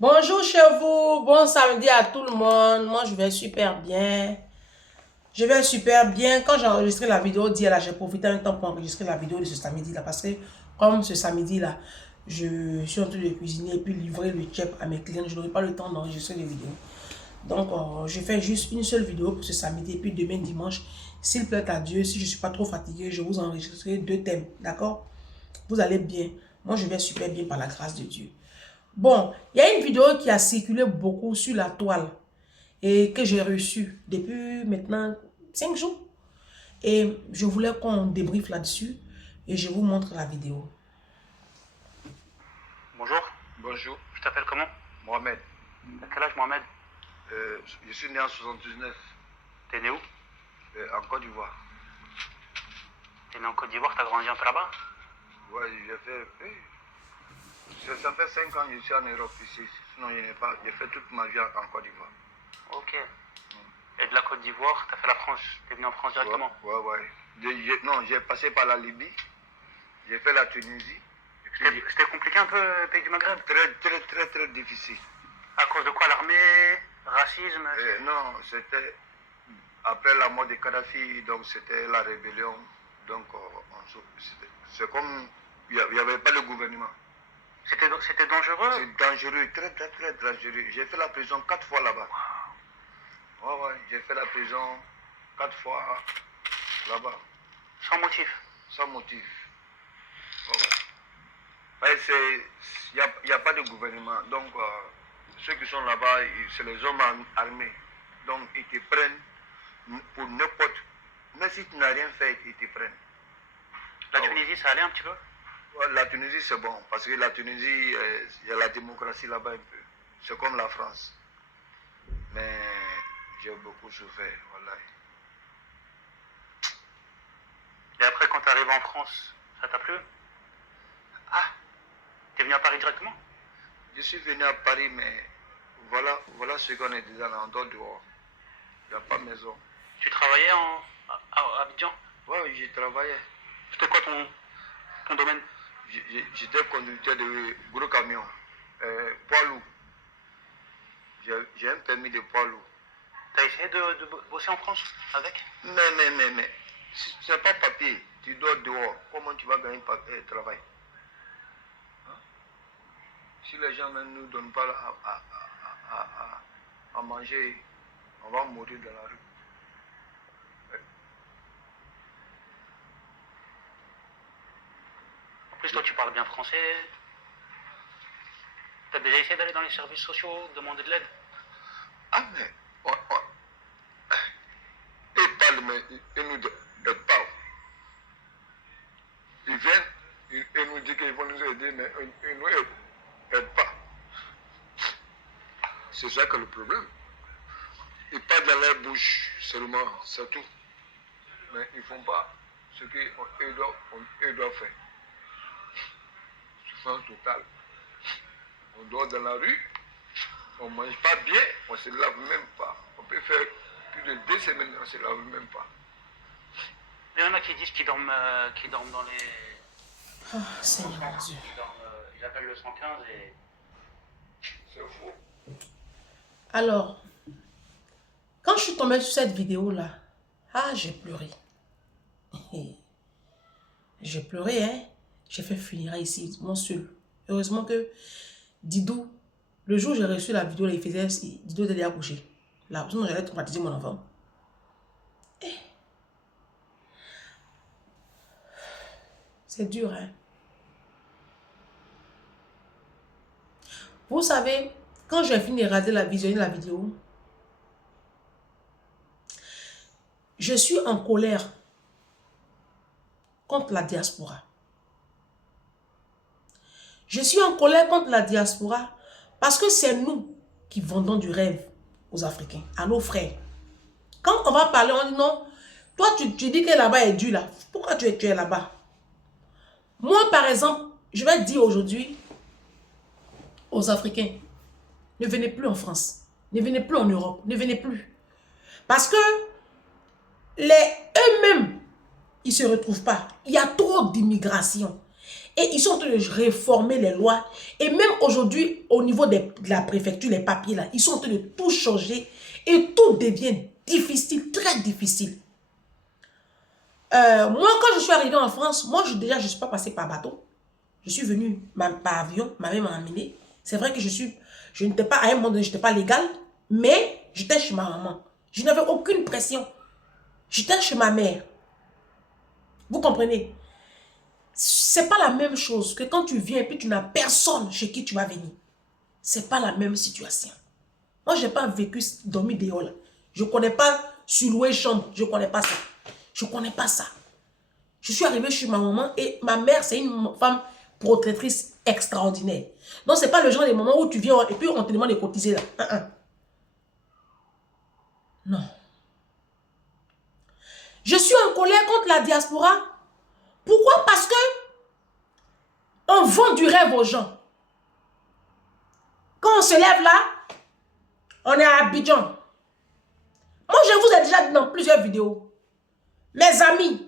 Bonjour chez vous, bon samedi à tout le monde. Moi, je vais super bien. Je vais super bien. Quand j'ai enregistré la vidéo d'hier, là, j'ai profité un temps pour enregistrer la vidéo de ce samedi-là. Parce que, comme ce samedi-là, je suis en train de cuisiner et puis livrer le chef à mes clients. Je n'aurai pas le temps d'enregistrer les vidéos. Donc, je fais juste une seule vidéo pour ce samedi. Et puis demain, dimanche, s'il plaît à Dieu, si je ne suis pas trop fatigué, je vous enregistrerai 2 thèmes. D'accord? Vous allez bien. Moi, je vais super bien par la grâce de Dieu. Bon, il y a une vidéo qui a circulé beaucoup sur la toile et que j'ai reçue depuis maintenant 5 jours. Et je voulais qu'on débriefe là-dessus et je vous montre la vidéo. Bonjour, Bonjour, je t'appelle comment? Mohamed. À quel âge, Mohamed? Je suis né en 79 T'es né où? en Côte d'Ivoire. T'es né en Côte d'Ivoire, t'as grandi un peu là-bas? Ouais, ça fait 5 ans que je suis en Europe ici. Sinon, je n'ai pas. J'ai fait toute ma vie en Côte d'Ivoire. Ok. Et de la Côte d'Ivoire, t'as fait la France, t'es venu en France directement? Ouais. Non, j'ai passé par la Libye. J'ai fait la Tunisie. C'était compliqué un peu, le pays du Maghreb? Très difficile. À cause de quoi? L'armée? Racisme? Non, c'était après la mort de Kadhafi, donc c'était la rébellion. Donc, c'est comme il n'y avait pas de gouvernement. C'était dangereux? C'est dangereux, très dangereux. J'ai fait la prison 4 fois là-bas. Ouais, j'ai fait la prison 4 fois là-bas. Sans motif? Sans motif. Ouais. Il n'y a pas de gouvernement. Donc, ceux qui sont là-bas, c'est les hommes armés. Donc, ils te prennent pour n'importe. Même si tu n'as rien fait, ils te prennent. La Tunisie, ça allait un petit peu? Ouais, la Tunisie, c'est bon. Parce que la Tunisie, il y a la démocratie là-bas un peu. C'est comme la France. Mais j'ai beaucoup souffert, voilà. Et après, quand t'es arrivé en France, ça t'a plu? Ah, T'es venu à Paris directement? je suis venu à Paris, mais voilà ce qu'on est déjà là, en dehors. Il n'y a pas de maison. Tu travaillais à Abidjan? Ouais, j'y travaillais. C'était quoi ton domaine? J'étais conducteur de gros camions, poids lourd. J'ai un permis de poids lourd. T'as essayé de bosser en France avec? Mais, si tu n'as pas de papier, tu dors dehors, comment tu vas gagner travail? Hein? Si les gens ne nous donnent pas à manger, on va mourir dans la rue. En plus, toi, tu parles bien français. T'as déjà essayé d'aller dans les services sociaux, demander de l'aide? Ah, mais ils parlent, mais ils nous aident pas. Ils viennent, ils nous disent qu'ils vont nous aider, mais ils ne nous aident pas. C'est ça que le problème. Ils parlent dans leur bouche seulement, c'est tout. Mais ils ne font pas ce qu'ils doivent faire. Souffrance totale. On dort dans la rue, on ne mange pas bien, on ne se lave même pas. On peut faire plus de 2 semaines, on ne se lave même pas. Il y en a qui disent qu'ils dorment dans les... Ah, Seigneur Dieu. Ils appellent le 115 et... C'est faux. Alors, quand je suis tombée sur cette vidéo-là, j'ai pleuré. J'ai pleuré, hein. J'ai fait funérailles ici, mon seul. Heureusement que Didou, le jour où j'ai reçu la vidéo, Didou était déjà couché. Là, sinon j'allais traumatiser mon enfant. C'est dur, hein. Vous savez, quand j'ai fini de visionner la vidéo, je suis en colère contre la diaspora. Je suis en colère contre la diaspora parce que c'est nous qui vendons du rêve aux Africains, à nos frères. Quand on va parler, on dit non, toi tu dis que là-bas est dur là. Pourquoi tu es là-bas? Moi par exemple, je vais dire aujourd'hui aux Africains, ne venez plus en France, ne venez plus en Europe, ne venez plus. Parce que eux-mêmes, ils ne se retrouvent pas. Il y a trop d'immigration. Et ils sont en train de réformer les lois. Et même aujourd'hui, au niveau de la préfecture, les papiers là, ils sont en train de tout changer. Et tout devient difficile, très difficile. Moi, quand je suis arrivée en France, moi, déjà, je ne suis pas passée par bateau. Je suis venue par avion, ma mère m'a amenée. C'est vrai que je n'étais pas, à un moment donné, je n'étais pas légale, mais j'étais chez ma maman. Je n'avais aucune pression. J'étais chez ma mère. Vous comprenez? C'est pas la même chose que quand tu viens et puis tu n'as personne chez qui tu vas venir. C'est pas la même situation. Moi, je n'ai pas vécu dormir dehors là. Je ne connais pas surlouer chambre. Je ne connais pas ça. Je ne connais pas ça. Je suis arrivée chez ma maman et ma mère, c'est une femme protectrice extraordinaire. Donc, ce n'est pas le genre de moment où tu viens et puis on te demande de cotiser là. Non. Je suis en colère contre la diaspora. Pourquoi? Parce que on vend du rêve aux gens. Quand on se lève là, on est à Abidjan. Moi, je vous ai déjà dit dans plusieurs vidéos. Mes amis,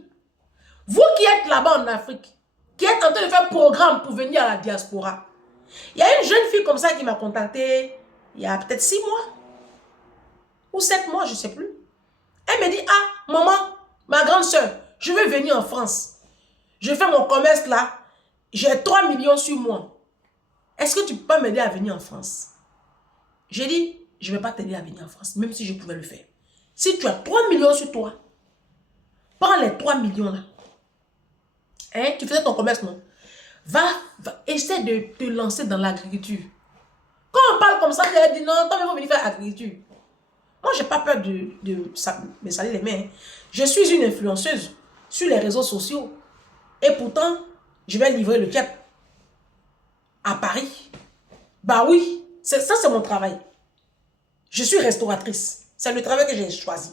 vous qui êtes là-bas en Afrique, qui êtes en train de faire un programme pour venir à la diaspora, il y a une jeune fille comme ça qui m'a contacté il y a peut-être 6 mois ou 7 mois, je ne sais plus. Elle me dit, ah, maman, ma grande soeur, je veux venir en France. Je fais mon commerce là, j'ai 3 millions sur moi. Est-ce que tu peux pas m'aider à venir en France? J'ai dit, je ne vais pas t'aider à venir en France, même si je pouvais le faire. Si tu as 3 millions sur toi, prends les 3 millions là. Hein, tu faisais ton commerce, non? Va, essaie de te lancer dans l'agriculture. Quand on parle comme ça, elle dit non, toi, il faut venir faire l'agriculture. Moi, je n'ai pas peur de me salir les mains. Hein. Je suis une influenceuse sur les réseaux sociaux. Et pourtant, je vais livrer le keb à Paris. Bah oui, ça c'est mon travail. Je suis restauratrice. C'est le travail que j'ai choisi.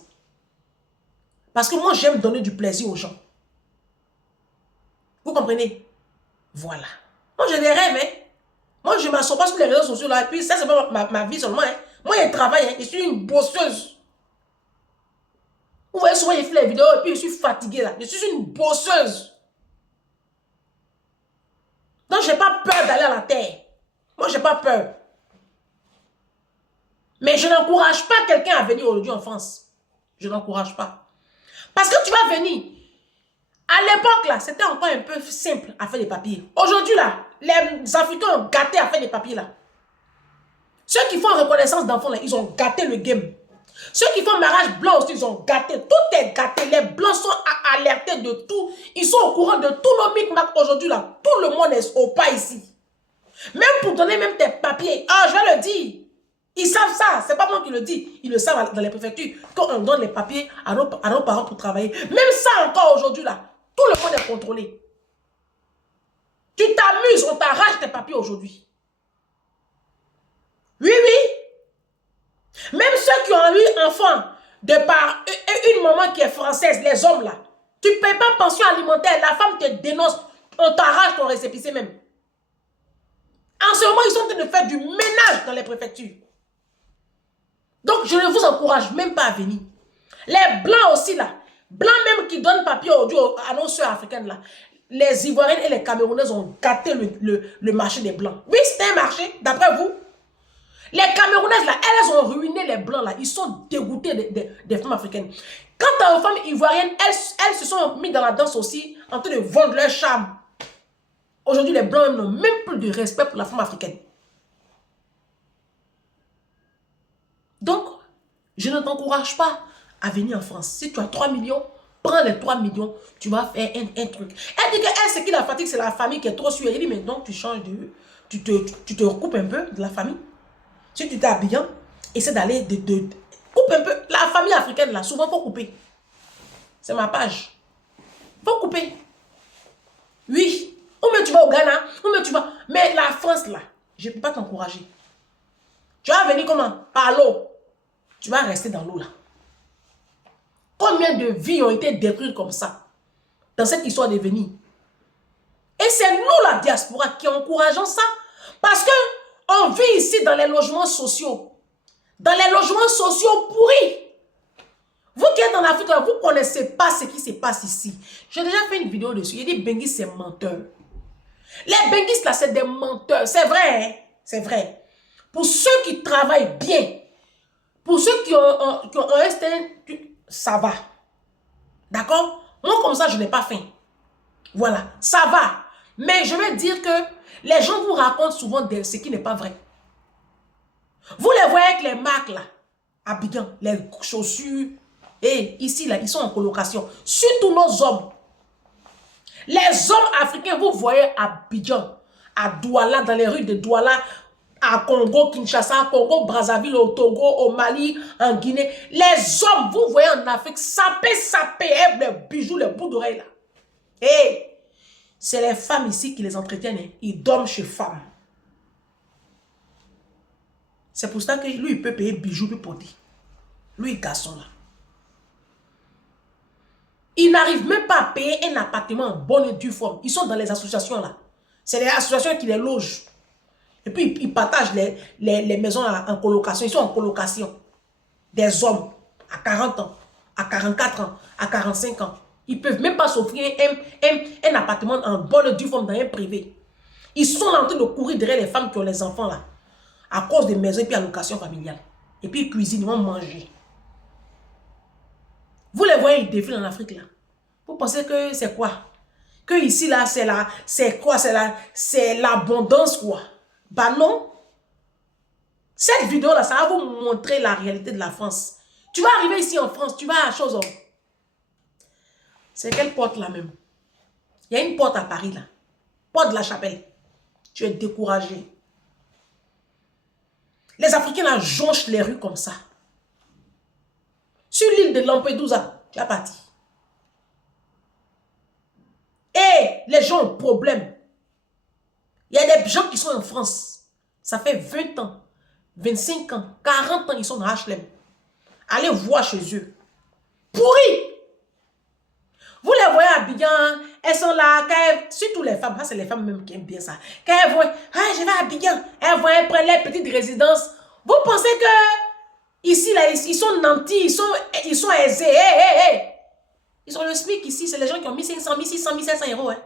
Parce que moi, j'aime donner du plaisir aux gens. Vous comprenez? Voilà. Moi, j'ai des rêves. Hein. Moi, je ne m'assois pas sur les réseaux sociaux. Là, et puis, ça, c'est pas ma vie seulement. Hein. Moi, je travaille. Hein. Je suis une bosseuse. Vous voyez souvent, je fais les vidéos et puis je suis fatiguée. Là. Je suis une bosseuse. Donc, je n'ai pas peur d'aller à la terre. Moi, je n'ai pas peur. Mais je n'encourage pas quelqu'un à venir aujourd'hui en France. Je n'encourage pas. Parce que tu vas venir. À l'époque, là, c'était encore un peu simple à faire des papiers. Aujourd'hui, là, les Africains ont gâté à faire des papiers, là. Ceux qui font reconnaissance d'enfants, là, ils ont gâté le game. Ceux qui font mariage blanc aussi, ils ont gâté. Tout est gâté. Les blancs sont alertés de tout. Ils sont au courant de tous nos micmacs aujourd'hui, là. Tout le monde est au pas ici. Même pour donner même tes papiers. Ah, je vais le dire. Ils savent ça. C'est pas moi qui le dis. Ils le savent dans les préfectures. Quand on donne les papiers à nos parents pour travailler. Même ça encore aujourd'hui, là. Tout le monde est contrôlé. Tu t'amuses, on t'arrache tes papiers aujourd'hui. Oui, oui. Même ceux qui ont eu enfant de par une maman qui est française, les hommes là, tu ne payes pas pension alimentaire, la femme te dénonce, on t'arrache ton récépissé même. En ce moment, ils sont en train de faire du ménage dans les préfectures. Donc, je ne vous encourage même pas à venir. Les blancs aussi là, blancs même qui donnent papier à nos soeurs africaines là, les Ivoiriennes et les Camerounaises ont gâté le marché des blancs. Oui, c'était un marché, d'après vous. Les Camerounaises là, elles ont ruiné les blancs là, ils sont dégoûtés des femmes africaines. Quant aux femmes ivoiriennes, elles se sont mises dans la danse aussi, en train de vendre leur charme. Aujourd'hui, les blancs n'ont même plus de respect pour la femme africaine. Donc, je ne t'encourage pas à venir en France. Si tu as 3 millions, prends les 3 millions, tu vas faire un truc. Elle dit que elle, ce qui la fatigue, c'est la famille qui est trop sûre. Elle dit, mais donc tu changes de... Tu te recoupes un peu de la famille. Si tu t'habilles, essaie d'aller coupe un peu. La famille africaine, là, souvent, il faut couper. C'est ma page. Il faut couper. Oui. Ou mais tu vas au Ghana, ou mais tu vas... Mais la France, là, je ne peux pas t'encourager. Tu vas venir comment? Par l'eau. Tu vas rester dans l'eau, là. Combien de vies ont été détruites comme ça dans cette histoire de venir? Et c'est nous, la diaspora, qui encourageons ça. Parce que on vit ici dans les logements sociaux. Dans les logements sociaux pourris. Vous qui êtes en Afrique, là, vous ne connaissez pas ce qui se passe ici. J'ai déjà fait une vidéo dessus. Il dit Bengui, c'est menteur. Les benguistes là, c'est des menteurs. C'est vrai, hein? C'est vrai. Pour ceux qui travaillent bien, pour ceux qui ont un instinct, ça va. D'accord? Moi, comme ça, je n'ai pas faim. Voilà, ça va. Mais je veux dire que les gens vous racontent souvent ce qui n'est pas vrai. Vous les voyez avec les marques là, à Abidjan, les chaussures. Et ici, là, ils sont en colocation. Surtout nos hommes. Les hommes africains, vous voyez à Abidjan, à Douala, dans les rues de Douala, à Congo, Kinshasa, Congo, Brazzaville, au Togo, au Mali, en Guinée. Les hommes, vous voyez en Afrique, sapé, les bijoux, les bouts d'oreilles là. Et c'est les femmes ici qui les entretiennent. Hein. Ils dorment chez femmes. C'est pour ça que lui, il peut payer bijoux puis porter. Lui, garçon là. Ils n'arrivent même pas à payer un appartement en bonne et due forme. Ils sont dans les associations là. C'est les associations qui les logent. Et puis, ils partagent les maisons en colocation. Ils sont en colocation. Des hommes à 40 ans, à 44 ans, à 45 ans. Ils ne peuvent même pas s'offrir un appartement en bonne et due forme dans un privé. Ils sont en train de courir derrière les femmes qui ont les enfants là. À cause des maisons et puis à location familiale. Et puis ils cuisinent, ils vont manger. Vous les voyez, ils défilent en Afrique là. Vous pensez que c'est quoi? Que ici là, c'est quoi? C'est l'abondance quoi? Bah non. Cette vidéo là, ça va vous montrer la réalité de la France. Tu vas arriver ici en France, tu vas à chose. C'est quelle porte là même? Il y a une porte à Paris là. Porte de la Chapelle. Tu es découragé. Les Africains là jonchent les rues comme ça. Sur l'île de Lampedusa, tu as parti. Et les gens ont problème. Il y a des gens qui sont en France. Ça fait 20 ans, 25 ans, 40 ans, ils sont dans HLM. Allez voir chez eux. Pourris. Vous les voyez à Abidjan, elles sont là, surtout les femmes, c'est les femmes même qui aiment bien ça. Quand elles voient, je vais à Abidjan, elles vont prendre les petites résidences. Vous pensez que ici, là, ils sont nantis, ils sont aisés. Ils ont le SMIC ici, c'est les gens qui ont 1500, 1600, 1700 euros. Hein.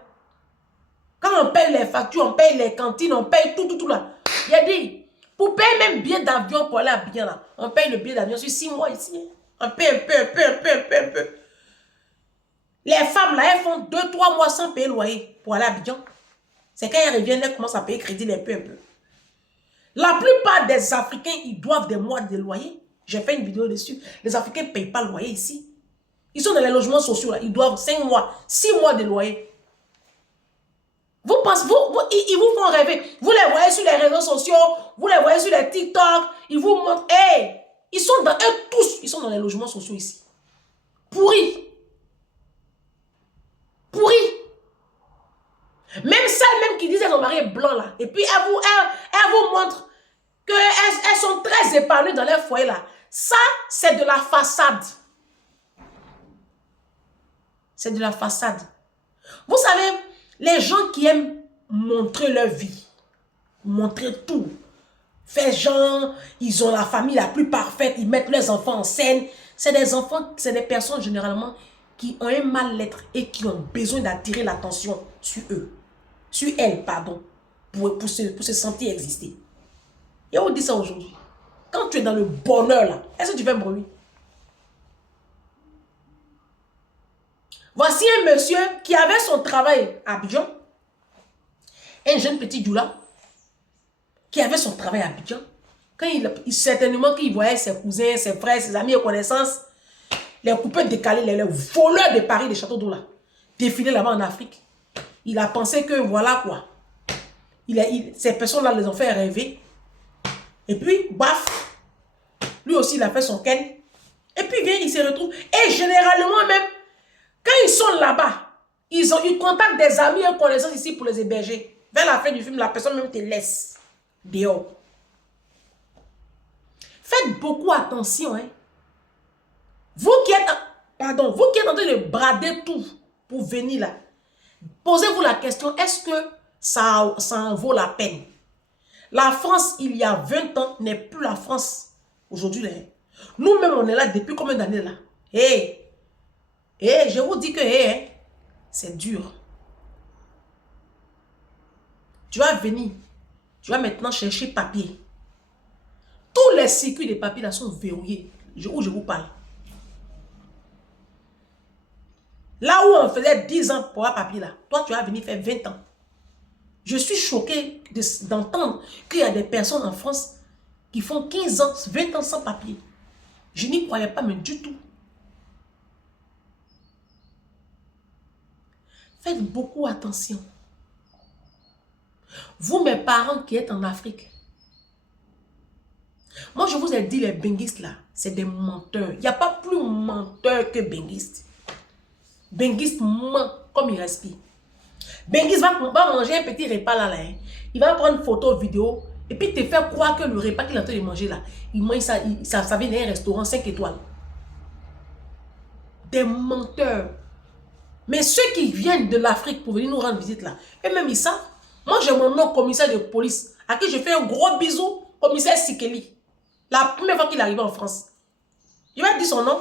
Quand on paye les factures, on paye les cantines, on paye tout là. Il a dit, pour payer même billet d'avion pour aller à Abidjan, là, on paye le billet d'avion sur 6 mois ici. Hein. On paye un peu. Les femmes là, elles font 2-3 mois sans payer le loyer pour aller à Abidjan. C'est quand elles reviennent, elles commencent à payer crédit un peu. La plupart des Africains, ils doivent des mois de loyer. J'ai fait une vidéo dessus. Les Africains ne payent pas le loyer ici. Ils sont dans les logements sociaux là. Ils doivent 5 mois, 6 mois de loyer. Vous pensez, ils vous font rêver. Vous les voyez sur les réseaux sociaux, vous les voyez sur les TikTok. Ils vous montrent, ils sont dans eux tous. Ils sont dans les logements sociaux ici. Pourris. Même celles même qui disent qu'elles ont marié blanc là. Et puis elles vous montrent qu'elles sont très épanouies dans leur foyer là. Ça, c'est de la façade. C'est de la façade. Vous savez, les gens qui aiment montrer leur vie, montrer tout, faire genre, ils ont la famille la plus parfaite, ils mettent leurs enfants en scène. C'est des enfants, c'est des personnes généralement qui ont un mal-être et qui ont besoin d'attirer l'attention sur eux. Sur elles, pardon, pour se sentir exister. Et on dit ça aujourd'hui. Quand tu es dans le bonheur là, est-ce que tu fais bruit? Voici un monsieur qui avait son travail à Abidjan. Un jeune petit Djoula qui avait son travail à Abidjan. Quand certainement qu'il voyait ses cousins, ses frères, ses amis et connaissances, les coupeurs décalés, les voleurs de Paris, des châteaux d'eau là, défiler là-bas en Afrique. Il a pensé que voilà quoi. Ces personnes-là les ont fait rêver. Et puis, baf, lui aussi il a fait son ken. Et puis il se retrouve. Et généralement même, quand ils sont là-bas, ils contactent des amis et connaissances ici pour les héberger. Vers la fin du film, la personne même te laisse dehors. Faites beaucoup attention. Hein. Vous qui êtes en train de brader tout pour venir là, posez-vous la question, est-ce que ça en vaut la peine? La France, il y a 20 ans, n'est plus la France aujourd'hui. Nous-mêmes, on est là depuis combien d'années là? Je vous dis que c'est dur. Tu vas venir. Tu vas maintenant chercher papier. Tous les circuits de papier là sont verrouillés. Où je vous parle. Là où on faisait 10 ans pour un papier là, toi tu vas venir faire 20 ans. Je suis choquée d'entendre qu'il y a des personnes en France qui font 15 ans, 20 ans sans papier. Je n'y croyais pas, mais du tout. Faites beaucoup attention. Vous, mes parents qui êtes en Afrique, moi je vous ai dit, les benguistes là, c'est des menteurs. Il n'y a pas plus menteur que benguiste. Benguiste ment comme il respire. Benguiste va manger un petit repas là, hein. Il va prendre une photo, vidéo, et puis te faire croire que le repas qu'il est en train de manger là, il mange ça, ça vient d'un restaurant 5 étoiles. Des menteurs. Mais ceux qui viennent de l'Afrique pour venir nous rendre visite là, eux-mêmes ils savent. Moi j'ai mon nom commissaire de police, à qui je fais un gros bisou, commissaire Sikeli. La première fois qu'il est arrivé en France. Je vais dire son nom.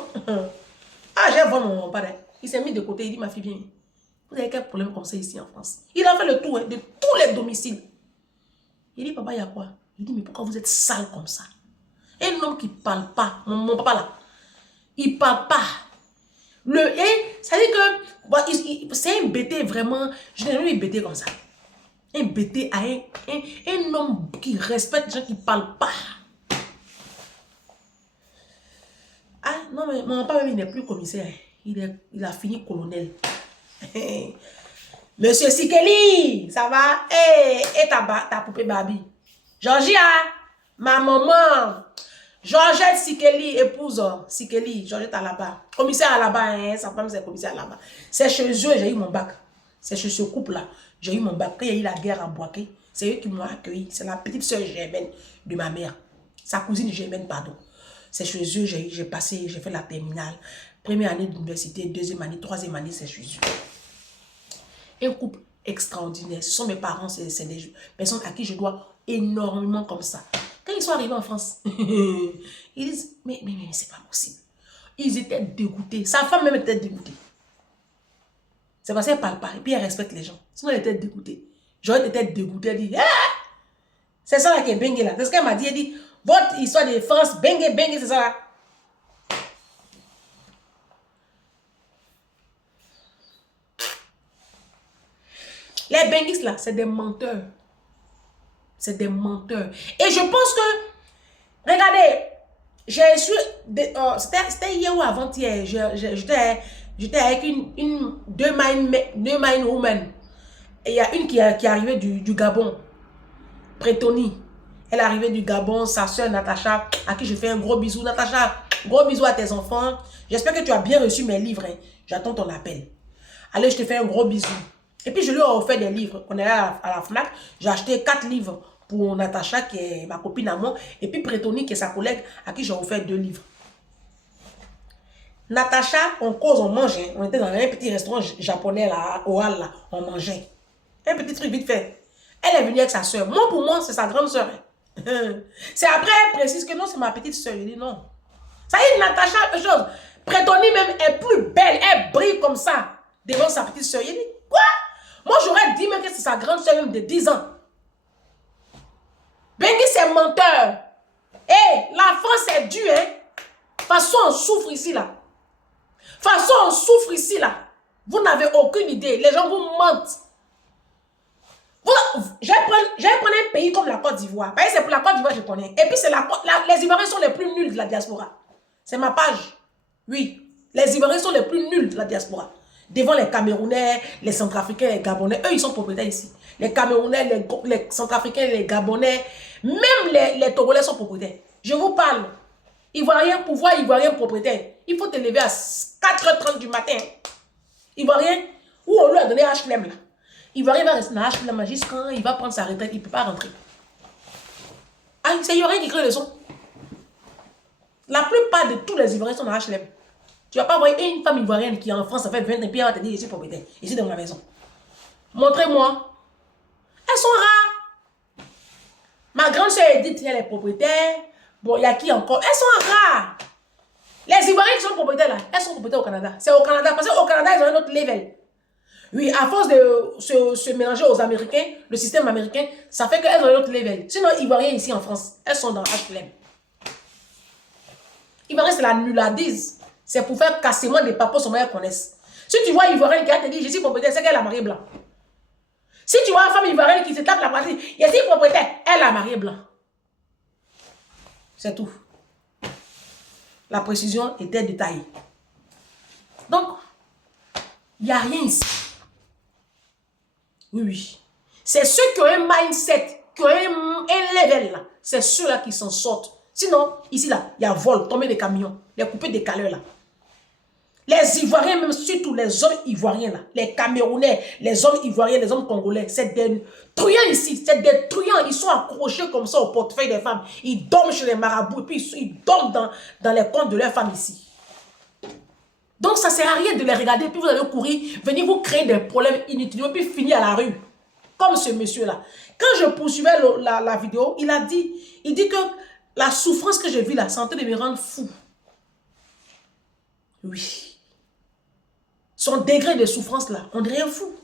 Ah, j'ai vu mon père. Il s'est mis de côté, il dit, ma fille, viens. Vous avez quel problème comme ça ici en France? Il a fait le tour de tous les domiciles. Il dit, papa, il y a quoi? Il dit, mais pourquoi vous êtes sale comme ça? Un homme qui ne parle pas, mon papa là, il ne parle pas. Ça dit que c'est un bêté vraiment, je n'ai jamais bêté comme ça. Un bêté à un homme qui respecte les gens qui ne parlent pas. Ah non, mais mon papa il n'est plus commissaire. Il a fini colonel. Monsieur Sikeli, ça va? Et ta poupée Barbie. Georgia, ma maman. Georgette Sikeli, épouse Sikeli. Georgette à là-bas. Commissaire à là-bas, hein? Sa femme c'est commissaire à là-bas. C'est chez eux, j'ai eu mon bac. C'est chez ce couple-là. J'ai eu mon bac. Quand il y a eu la guerre à Boaké, c'est eux qui m'ont accueilli. C'est la petite soeur Germaine de ma mère. Sa cousine Germaine, pardon. C'est chez eux, j'ai fait la terminale. Première année d'université, deuxième année, troisième année, c'est chez eux. Un couple extraordinaire. Ce sont mes parents, c'est des personnes à qui je dois énormément comme ça. Quand ils sont arrivés en France, ils disent, mais c'est pas possible. Ils étaient dégoûtés. Sa femme même était dégoûtée. C'est parce qu'elle ne parle pas. Et puis elle respecte les gens. Sinon elle était dégoûtée. J'aurais été dégoûtée. Elle dit, ah! C'est ça là qui est bengue là. C'est ce qu'elle m'a dit. Elle dit, votre histoire de France, bengue, c'est ça là. Les benguistes là, c'est des menteurs. C'est des menteurs. Et je pense que, regardez, j'ai su, c'était hier ou avant-hier, j'étais avec deux mine women. Et il y a une qui est arrivée du Gabon, Prétoni. Elle est arrivée du Gabon, sa soeur Natacha, à qui je fais un gros bisou. Natacha, gros bisou à tes enfants. J'espère que tu as bien reçu mes livres. Hein. J'attends ton appel. Allez, je te fais un gros bisou. Et puis, je lui ai offert des livres. On est à la FNAC. J'ai acheté 4 livres pour Natacha, qui est ma copine à moi. Et puis, Prétoni, qui est sa collègue, à qui j'ai offert 2 livres. Natacha, on cause, on mangeait. On était dans un petit restaurant japonais, là, au hall, là. On mangeait. Un petit truc vite fait. Elle est venue avec sa soeur. Moi, pour moi, c'est sa grande soeur. C'est après, elle précise que non, c'est ma petite soeur. Je dis non. Ça y est, Natacha, quelque chose. Prétoni même est plus belle. Elle brille comme ça devant sa petite soeur. Il dit, quoi? Moi, j'aurais dit même que c'est sa grande soeur même de 10 ans. Bengi, c'est menteur. Hé, la France est due, hein. De toute façon, on souffre ici, là. De toute façon, on souffre ici, là. Vous n'avez aucune idée. Les gens vous mentent. Je vais prendre un pays comme la Côte d'Ivoire. C'est pour la Côte d'Ivoire que je connais. Et puis, les Ivoiriens sont les plus nuls de la diaspora. C'est ma page. Oui. Les Ivoiriens sont les plus nuls de la diaspora. Devant les Camerounais, les Centrafricains, les Gabonais. Eux, ils sont propriétaires ici. Les Camerounais, les Centrafricains, les Gabonais. Même les Togolais sont propriétaires. Je vous parle. Ivoirien, pouvoir ivoirien propriétaire. Il faut te lever à 4h30 du matin. Ivoirien, où on lui a donné HLM là. Ivoirien va rester dans HLM jusqu'à quand il va prendre sa retraite, il ne peut pas rentrer. Ah, c'est Ivoirien qui crée le son. La plupart de tous les Ivoiriens sont dans HLM. Tu ne vas pas voir une femme ivoirienne qui est en France, ça fait 20 ans, et puis elle va te dire, je suis propriétaire, ici dans ma maison. Montrez-moi. Elles sont rares. Ma grande soeur Edith, elle est propriétaire. Bon, il y a qui encore? Elles sont rares. Les Ivoiriens qui sont propriétaires là, elles sont propriétaires au Canada. C'est au Canada, parce qu'au Canada, ils ont un autre level. Oui, à force de se mélanger aux Américains, le système américain, ça fait qu'elles ont un autre level. Sinon, Ivoiriens ici en France, elles sont dans HLM. Ivoiriens, c'est la nulladise. C'est pour faire cassement des papos, seulement elles connaissent. Si tu vois Ivoirienne qui a te dit, je suis propriétaire, c'est qu'elle a marié blanc. Si tu vois une femme ivoirienne qui se tape la poitrine, je suis propriétaire, elle a marié blanc. C'est tout. La précision était détaillée. Donc, il n'y a rien ici. Oui, oui. C'est ceux qui ont un mindset, qui ont un level là. C'est ceux-là qui s'en sortent. Sinon, ici là, il y a vol, tomber des camions, les coupés des caleurs là. Les Ivoiriens, même surtout les hommes ivoiriens là, les Camerounais, les hommes ivoiriens, les hommes congolais, c'est des truands ici, c'est des truands. Ils sont accrochés comme ça au portefeuille des femmes. Ils dorment chez les marabouts et puis ils dorment dans les comptes de leurs femmes ici. Donc ça ne sert à rien de les regarder, puis vous allez courir, venir vous créer des problèmes inutiles, puis finir à la rue. Comme ce monsieur-là. Quand je poursuivais la vidéo, il dit que la souffrance que j'ai vue là, c'est en train de me rendre fou. Oui. Son degré de souffrance là, on devient fou.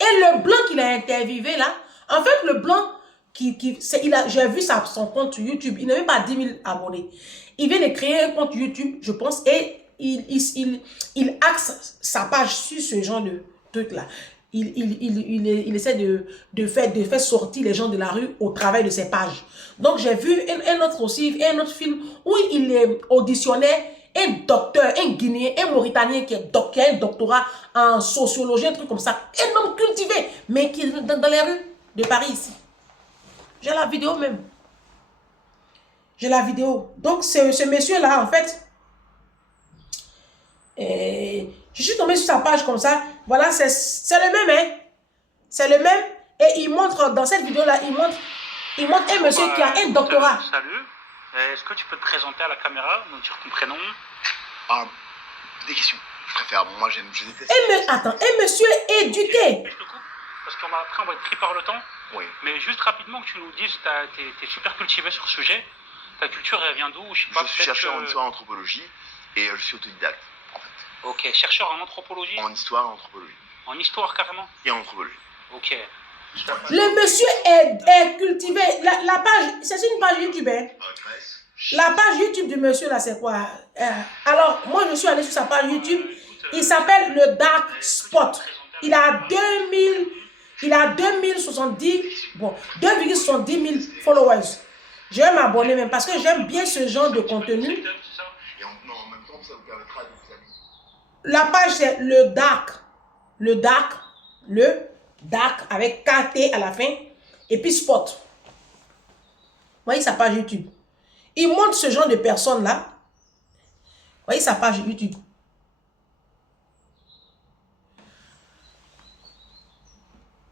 Et le blanc qu'il a interviewé là, en fait le blanc, j'ai vu son compte YouTube, il n'avait pas 10 000 abonnés. Il vient de créer un compte YouTube, je pense, et il axe sa page sur ce genre de truc là. Il essaie de faire sortir les gens de la rue au travail de ses pages. Donc j'ai vu un autre film où il auditionnait un docteur, un Guinéen, un Mauritanien qui a un doctorat en sociologie, un truc comme ça. Un homme cultivé, mais qui est dans les rues de Paris ici. J'ai la vidéo même. J'ai la vidéo. Donc ce monsieur-là, en fait, je suis tombée sur sa page comme ça. Voilà, c'est le même, hein. C'est le même. Et il montre, dans cette vidéo-là, il montre un monsieur qui a un doctorat. Salut. Est-ce que tu peux te présenter à la caméra, nous dire ton prénom? Ah, des questions. Je préfère, moi je déteste. Attends, un monsieur éduqué. Je te coupe, parce qu'après on va être pris par le temps. Oui. Mais juste rapidement que tu nous dises, t'es super cultivé sur ce sujet. Ta culture, elle vient d'où? Je sais pas. Je suis chercheur en histoire et anthropologie et je suis autodidacte, en fait. Ok, chercheur en anthropologie? En histoire et anthropologie. En histoire carrément? Et en anthropologie. Ok. Le monsieur est cultivé. La page, c'est une page YouTube. Hein? La page YouTube du monsieur là, c'est quoi? Alors, moi je suis allé sur sa page YouTube. Il s'appelle le Dark Spot. Il a 2070, bon, 2,70 000 followers. Je vais m'abonner même parce que j'aime bien ce genre de contenu. Et en même temps, ça vous permettra de vous amuser. La page c'est le Dark avec KT à la fin et puis Spot. Vous voyez sa page YouTube. Il montre ce genre de personnes là. Vous voyez sa page YouTube.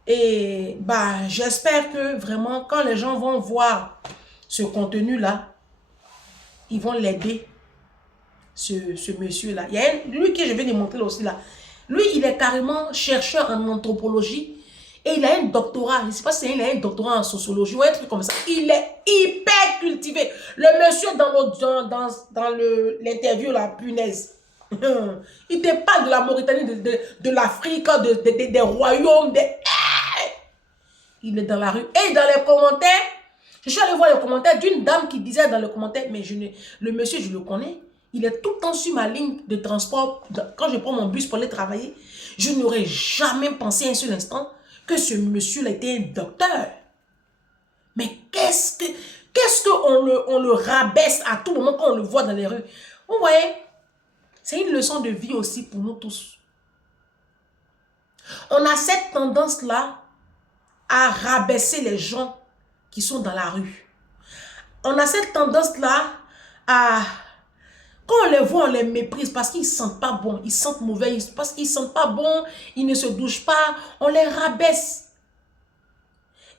Et bah, j'espère que vraiment, quand les gens vont voir ce contenu-là, ils vont l'aider, ce monsieur-là. Il y a lui que je vais lui montrer aussi là. Lui, il est carrément chercheur en anthropologie et il a un doctorat. Je ne sais pas s'il a un doctorat en sociologie ou un truc comme ça. Il est hyper cultivé. Le monsieur dans l'interview, la punaise. Il te parle de la Mauritanie, de l'Afrique, des royaumes, il est dans la rue. Et dans les commentaires, je suis allé voir les commentaires d'une dame qui disait dans les commentaires, mais le monsieur, je le connais. Il est tout le temps sur ma ligne de transport. Quand je prends mon bus pour aller travailler, je n'aurais jamais pensé un seul instant que ce monsieur-là était un docteur. Mais qu'est-ce qu'on le rabaisse à tout moment quand on le voit dans les rues? Vous voyez, c'est une leçon de vie aussi pour nous tous. On a cette tendance-là à rabaisser les gens qui sont dans la rue. On a cette tendance-là à... Quand on les voit, on les méprise parce qu'ils ne sentent pas bon. Ils sentent mauvais. Parce qu'ils ne sentent pas bon, ils ne se douchent pas. On les rabaisse.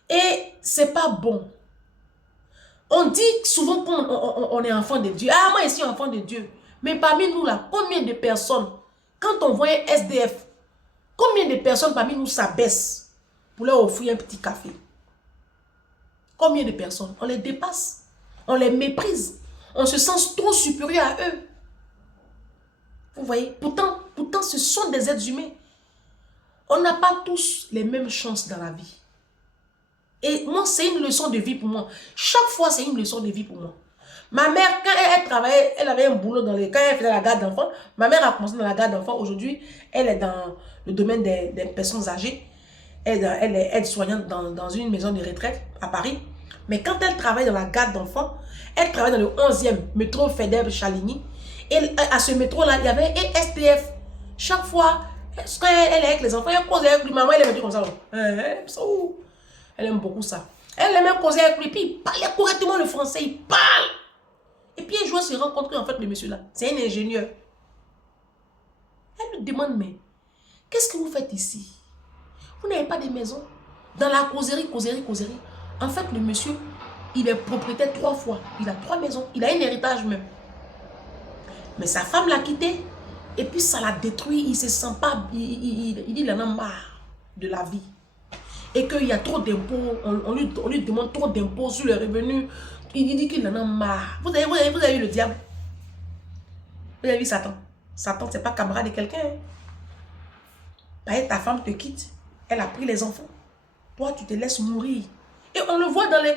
Et c'est pas bon. On dit souvent qu'on est enfant de Dieu. Ah, moi, je suis enfant de Dieu. Mais parmi nous, là, combien de personnes, quand on voit un SDF, combien de personnes parmi nous s'abaissent pour leur offrir un petit café? Combien de personnes? On les dépasse. On les méprise. On se sent trop supérieur à eux. Vous voyez? Pourtant, ce sont des êtres humains. On n'a pas tous les mêmes chances dans la vie. Et moi, c'est une leçon de vie pour moi. Chaque fois, c'est une leçon de vie pour moi. Ma mère, quand elle travaillait, elle avait un boulot quand elle faisait la garde d'enfants. Ma mère a commencé dans la garde d'enfants. Aujourd'hui, elle est dans le domaine des personnes âgées. Elle est aide-soignante dans une maison de retraite à Paris. Mais quand elle travaille dans la garde d'enfants, elle travaille dans le 11e métro Faidherbe-Chaligny. Et à ce métro-là, il y avait un SDF. Chaque fois, quand elle est avec les enfants, elle cause avec lui. Maman, elle est comme ça. Elle aime beaucoup ça. Elle aime causer avec lui. Puis il parlait correctement le français. Il parle. Et puis un jour, se rencontrer en fait le monsieur là. C'est un ingénieur. Elle lui demande, mais qu'est-ce que vous faites ici? Vous n'avez pas de maison? Dans la causerie. En fait, le monsieur, il est propriétaire 3 fois. Il a 3 maisons. Il a un héritage même. Mais sa femme l'a quitté. Et puis ça l'a détruit. Il ne se sent pas. Il dit qu'il en a marre de la vie. Et qu'il y a trop d'impôts. On lui demande trop d'impôts sur les revenus. Il dit qu'il en a marre. Vous avez vu le diable? Vous avez vu Satan? Satan, ce n'est pas camarade de quelqu'un. Hein? Ta femme te quitte. Elle a pris les enfants. Toi, tu te laisses mourir. Et on le voit dans les...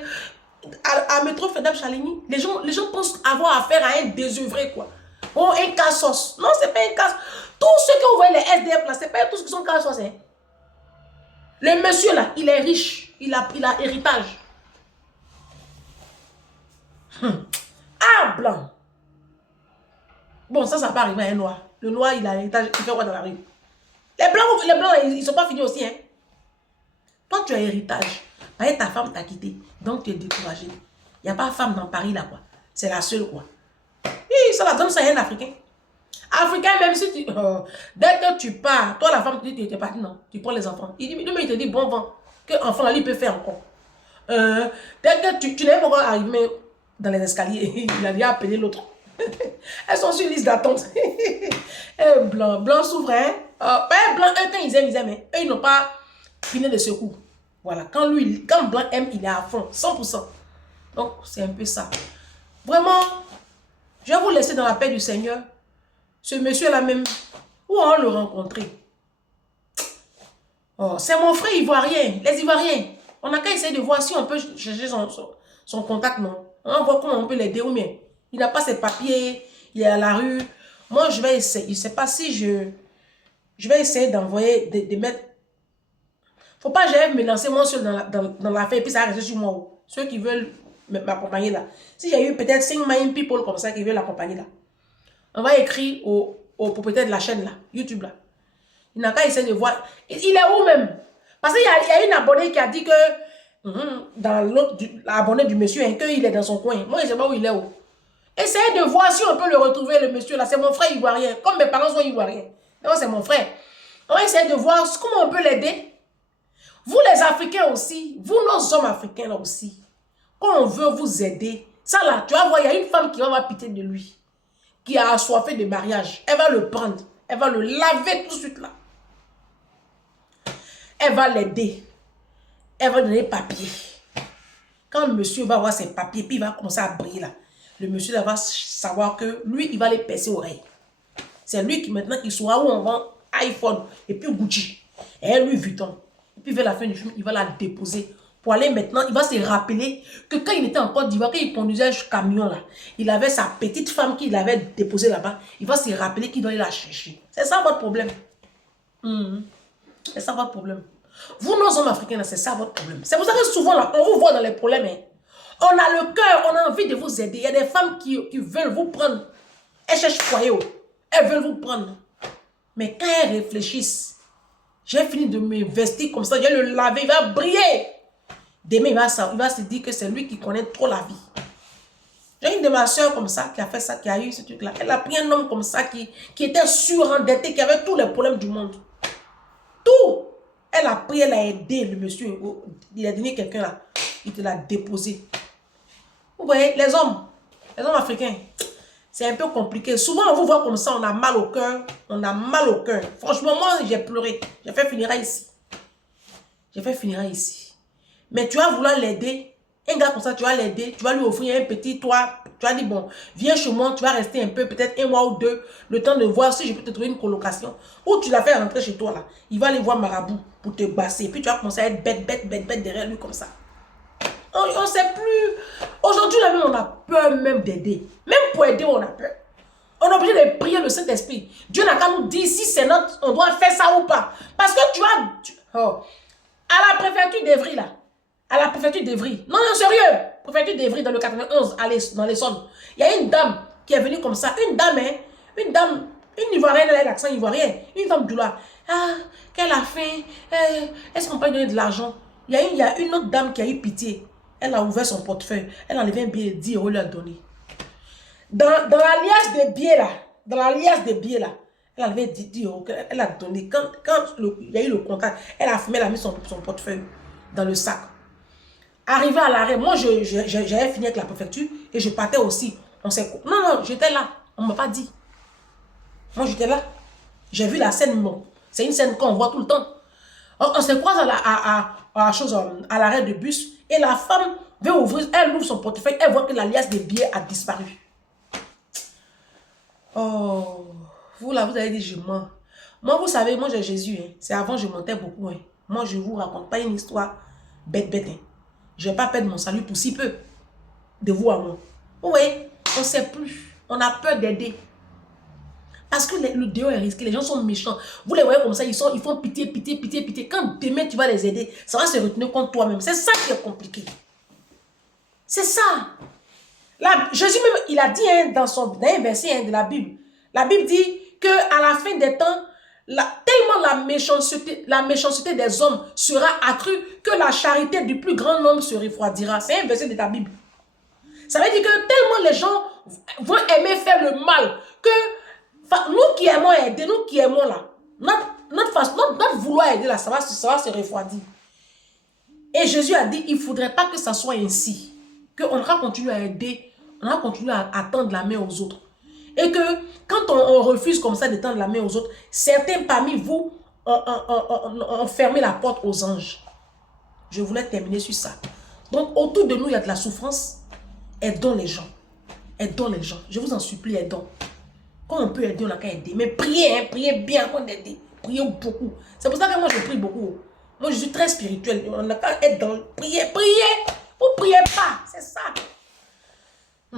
À métro Faidherbe-Chaligny. Les gens pensent avoir affaire à un désœuvré, quoi. Oh, un cassos. Non, c'est pas un cassos. Tous ceux que vous voyez, les SDF, là, c'est pas tous qui sont cassos. Hein. Le monsieur, là, il est riche. Il a héritage. Ah, blanc. Bon, ça peut arriver à un noir. Le noir, il a héritage. Il fait quoi dans la rue? Les blancs, ils ne sont pas finis aussi, hein. Toi, tu as héritage. Ta femme t'a quitté. Donc, tu es découragé. Il n'y a pas de femme dans Paris, là, quoi. C'est la seule, quoi. Et ça la donne, c'est un Africain. Africain, même si tu... dès que tu pars, toi, la femme, tu dis, tu es parti, non. Tu prends les enfants. Il te dit, bon vent. Que enfant, là, il peut faire encore. Dès que tu n'es pas encore arrivé dans les escaliers, il a déjà appelé l'autre. Elles sont sur liste d'attente. Blanc souverain. Blanc, quand ils aiment, hein. Eux, ils n'ont pas fini de secours. Voilà. Quand Blanc aime, il est à fond, 100%. Donc, c'est un peu ça. Vraiment, je vais vous laisser dans la paix du Seigneur. Ce monsieur-là même, où on le rencontrer? Oh, c'est mon frère ivoirien, les Ivoiriens. On n'a qu'à essayer de voir si on peut chercher son contact, non? On voit comment on peut l'aider ou bien. Il n'a pas ses papiers, il est à la rue. Moi, je vais essayer. Je ne sais pas si je vais essayer d'envoyer, de mettre... Faut pas que j'aille me lancer moi seul dans l'affaire et puis ça va rester sur moi. Ceux qui veulent m'accompagner là. Si j'ai eu peut-être 5 million people comme ça qui veulent l'accompagner là, on va écrire au propriétaire de la chaîne là, YouTube là. Il n'a qu'à essayer de voir. Il est où même? Parce qu'il y a une abonnée qui a dit que dans l'autre, l'abonné du monsieur, hein, qu'il est dans son coin. Moi, je ne sais pas où il est. Où. Essayez de voir si on peut le retrouver, le monsieur là. C'est mon frère ivoirien. Comme mes parents sont ivoiriens. Non, c'est mon frère. On va essayer de voir comment on peut l'aider. Vous les Africains aussi, vous nos hommes africains là aussi, quand on veut vous aider, ça là, tu vas voir, il y a une femme qui va avoir pitié de lui, qui a assoiffé de mariage. Elle va le prendre, elle va le laver tout de suite là. Elle va l'aider. Elle va donner papier. Quand le monsieur va voir ses papiers, puis il va commencer à briller là, le monsieur là va savoir que lui, il va les percer oreilles. C'est lui qui maintenant, il saura où on vend iPhone et puis Gucci. Et elle lui Vuitton. Et puis vers la fin du film, il va la déposer. Pour aller maintenant, il va se rappeler que quand il était en Côte d'Ivoire, quand il conduisait ce camion là, il avait sa petite femme qu'il avait déposée là-bas. Il va se rappeler qu'il doit aller la chercher. C'est ça votre problème. C'est ça votre problème. Vous, nos hommes africains, c'est ça votre problème. C'est pour ça que souvent, là, on vous voit dans les problèmes. Hein. On a le cœur, on a envie de vous aider. Il y a des femmes qui veulent vous prendre. Elles cherchent foyer. Elles veulent vous prendre. Mais quand elles réfléchissent, j'ai fini de m'investir comme ça, je vais le laver, il va briller. Demain, il va se dire que c'est lui qui connaît trop la vie. J'ai une de ma soeur comme ça qui a fait ça, qui a eu ce truc-là. Elle a pris un homme comme ça qui était surendetté, qui avait tous les problèmes du monde. Tout. Elle a pris, elle a aidé le monsieur. Il a donné quelqu'un là. Il te l'a déposé. Vous voyez, les hommes africains, c'est un peu compliqué. Souvent, on vous voit comme ça, on a mal au cœur. On a mal au cœur. Franchement, moi, j'ai pleuré. J'ai fait finir ici. J'ai fait finir ici. Mais tu vas vouloir l'aider. Un gars comme ça, tu vas l'aider. Tu vas lui offrir un petit toit. Tu Tu as dit, bon, viens chez moi, tu vas rester un peu, peut-être 1 mois ou 2, le temps de voir si je peux te trouver une colocation. Ou tu l'as fait rentrer chez toi, là. Il va aller voir Marabout pour te basser. Puis tu vas commencer à être bête derrière lui comme ça. On ne sait plus. Aujourd'hui, là même, on a peur même d'aider. Même pour aider, on a peur. On est obligé de prier le Saint-Esprit. Dieu n'a qu'à nous dire si c'est notre, on doit faire ça ou pas. Parce que tu as... à la préfecture d'Evry, là. À la préfecture d'Evry. Non, non, sérieux. Préfecture d'Evry, dans le 91, dans l'Essonne. Il y a une dame qui est venue comme ça. Une dame, hein. Une Ivoirienne, elle a l'accent ivoirien. Une dame doula. Ah, qu'elle a fait. Est-ce qu'on peut lui donner de l'argent? Il y a une autre dame qui a eu pitié. Elle a ouvert son portefeuille. Elle a enlevé un billet de 10 euros, lui a donné. Dans la liasse des billets là, elle a enlevé 10 euros. Elle a donné. Quand il y a eu le contact, elle a fumé, elle a mis son portefeuille dans le sac. Arrivé à l'arrêt, moi j'avais fini avec la préfecture et je partais aussi. Non, j'étais là. On ne m'a pas dit. Moi j'étais là. J'ai vu la scène. Bon, c'est une scène qu'on voit tout le temps. On se croise à l'arrêt de bus et la femme veut ouvrir, elle ouvre son portefeuille, elle voit que la liasse des billets a disparu. Oh, vous là, vous avez dit je mens. Moi, vous savez, moi j'ai Jésus. Hein. C'est avant, je mentais beaucoup. Hein. Moi, je ne vous raconte pas une histoire bête. Hein. Je ne vais pas perdre mon salut pour si peu. De vous à moi. Vous voyez, on ne sait plus. On a peur d'aider. Parce que le dehors est risqué. Les gens sont méchants. Vous les voyez comme ça, ils font pitié. Quand demain tu vas les aider, ça va se retenir contre toi-même. C'est ça qui est compliqué. C'est ça. Là, Jésus même, il a dit hein, dans un verset hein, de la Bible. La Bible dit qu'à la fin des temps, tellement la méchanceté des hommes sera accrue que la charité du plus grand nombre se refroidira. C'est un verset de ta Bible. Ça veut dire que tellement les gens vont aimer faire le mal que nous qui aimons aider, nous qui aimons là, notre vouloir aider là, ça va se refroidir. Et Jésus a dit, il ne faudrait pas que ça soit ainsi. Qu'on va continuer à aider, on va continuer à tendre la main aux autres. Et que quand on refuse comme ça de tendre la main aux autres, certains parmi vous ont fermé la porte aux anges. Je voulais terminer sur ça. Donc autour de nous, il y a de la souffrance. Aidons les gens. Aidons les gens. Je vous en supplie, aidons. Quand on peut aider, on n'a qu'à aider. Mais priez, hein, priez bien avant d'aider. Priez beaucoup. C'est pour ça que moi, je prie beaucoup. Moi, je suis très spirituel. On n'a qu'à être dans... Priez. Vous ne priez pas. C'est ça.